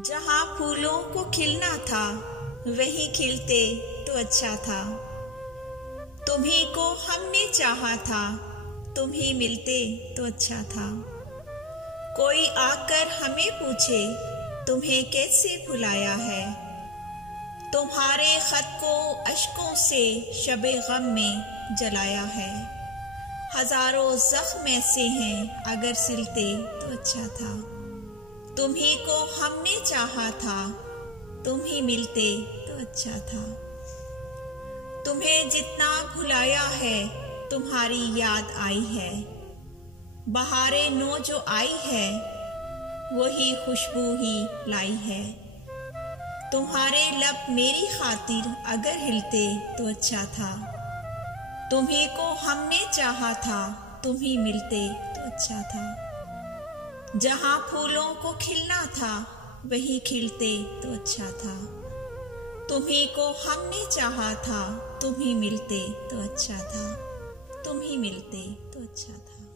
जहाँ फूलों को खिलना था वहीं खिलते तो अच्छा था। तुम्ही को हमने चाहा था, तुम ही मिलते तो अच्छा था। कोई आकर हमें पूछे तुम्हें कैसे भुलाया है, तुम्हारे खत को अश्कों से शबे गम में जलाया है। हजारों जख्म ऐसे हैं अगर सिलते तो अच्छा था। तुम्ही को हमने चाहा था, तुम ही मिलते तो अच्छा था। तुम्हें जितना भुलाया है तुम्हारी याद आई है, बहारे नो जो आई है वही खुशबू ही लाई है। तुम्हारे लब मेरी खातिर अगर हिलते तो अच्छा था। तुम्ही को हमने चाहा था, तुम ही मिलते तो अच्छा था। जहाँ फूलों को खिलना था वही खिलते तो अच्छा था। तुम्ही को हमने चाहा था, तुम ही मिलते तो अच्छा था। तुम ही मिलते तो अच्छा था।